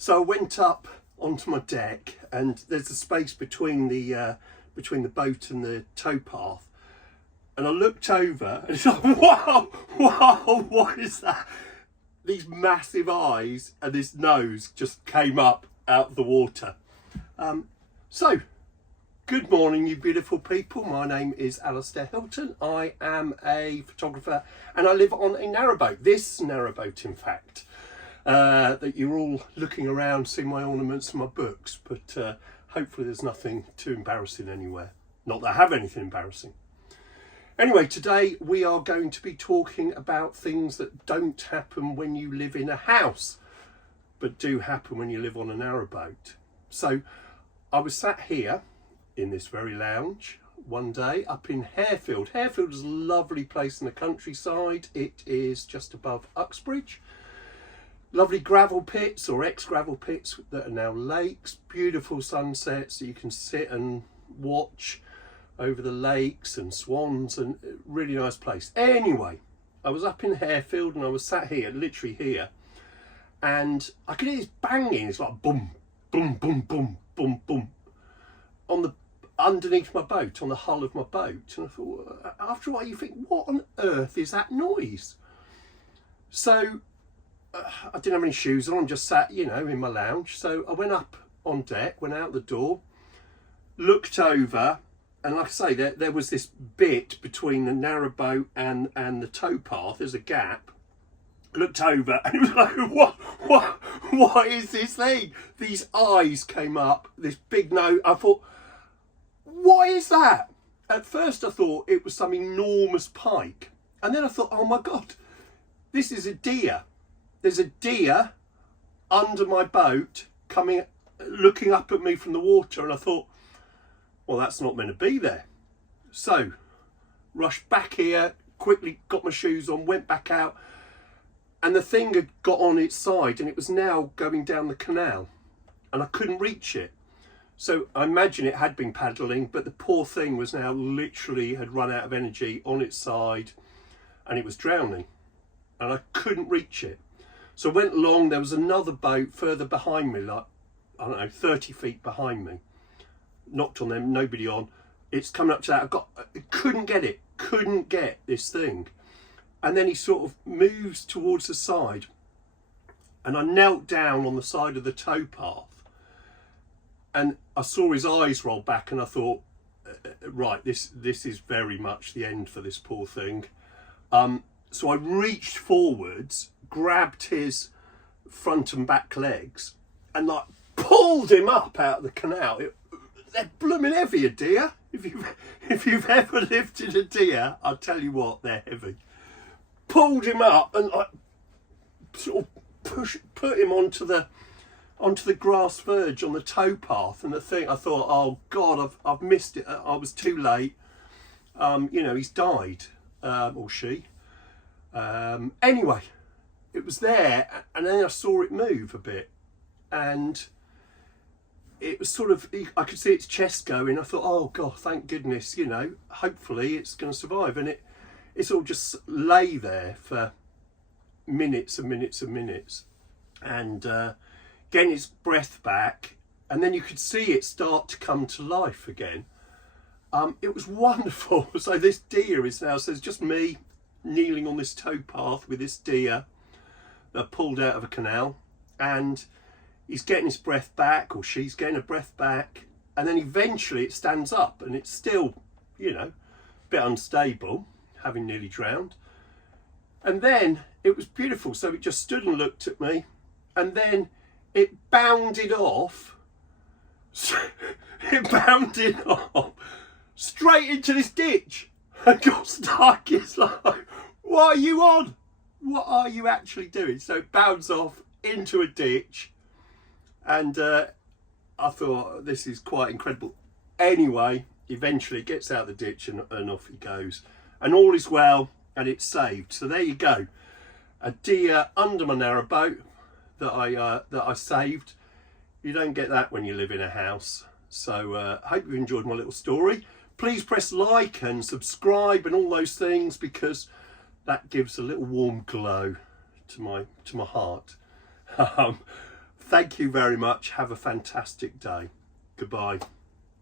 So I went up onto my deck, and there's a space between the boat and the towpath, and I looked over and it's like, wow, what is that? These massive eyes and this nose just came up out of the water. So good morning, you beautiful people. My name is Alistair Hilton. I am a photographer and I live on a narrowboat, this narrowboat in fact, that you're all looking around seeing my ornaments and my books, but hopefully there's nothing too embarrassing anywhere. Not that I have anything embarrassing. Anyway, today we are going to be talking about things that don't happen when you live in a house, but do happen when you live on a narrowboat. So I was sat here in this very lounge one day up in Harefield. Harefield is a lovely place in the countryside. It is just above Uxbridge. Lovely gravel pits or ex-gravel pits that are now lakes. Beautiful sunsets that you can sit and watch over the lakes and swans, and really nice place. Anyway, I was up in Harefield and I was sat here, literally here, and I could hear this banging. It's like boom, boom, boom, boom, boom, boom, on the underneath my boat, on the hull of my boat. And I thought, after a while you think, what on earth is that noise? So I didn't have any shoes on, just sat, in my lounge. So I went up on deck, went out the door, looked over, and like I say, there was this bit between the narrowboat and the towpath. There's a gap. Looked over and it was like, what is this thing? These eyes came up, this big nose. I thought, what is that? At first I thought it was some enormous pike. And then I thought, oh my God, this is a deer. There's a deer under my boat looking up at me from the water. And I thought, well, that's not meant to be there. So rushed back here, quickly got my shoes on, went back out, and the thing had got on its side and it was now going down the canal and I couldn't reach it. So I imagine it had been paddling, but the poor thing was now literally had run out of energy on its side and it was drowning and I couldn't reach it. So I went along, there was another boat further behind me, like, I don't know, 30 feet behind me. Knocked on them, nobody on. It's coming up to that. I couldn't get this thing. And then he sort of moves towards the side and I knelt down on the side of the towpath and I saw his eyes roll back and I thought, right, this is very much the end for this poor thing. So I reached forwards, grabbed his front and back legs and like pulled him up out of the canal. They're blooming heavy, a deer. If you've ever lifted a deer, I'll tell you what, they're heavy. Pulled him up and like sort of put him onto the grass verge on the towpath, and the thing, I thought, oh God, I've missed it. I was too late. He's died, or she. Anyway, it was there, and then I saw it move a bit, and it was sort of, I could see its chest going. I thought, oh God, thank goodness, hopefully it's going to survive. And it sort of just lay there for minutes and minutes and minutes, and getting its breath back. And then you could see it start to come to life again. It was wonderful. So this deer is now, so it's just me kneeling on this towpath with this deer that pulled out of a canal, and he's getting his breath back, or she's getting her breath back, and then eventually it stands up, and it's still, a bit unstable, having nearly drowned. And then it was beautiful. So it just stood and looked at me, and then it bounded off. It bounded off straight into this ditch and got stuck. It's like, what are you on? What are you actually doing? So it bounds off into a ditch. And I thought, this is quite incredible. Anyway, eventually it gets out of the ditch and off he goes. And all is well, and it's saved. So there you go. A deer under my narrowboat that I saved. You don't get that when you live in a house. So I hope you've enjoyed my little story. Please press like and subscribe and all those things, because that gives a little warm glow to my heart. Thank you very much. Have a fantastic day. Goodbye.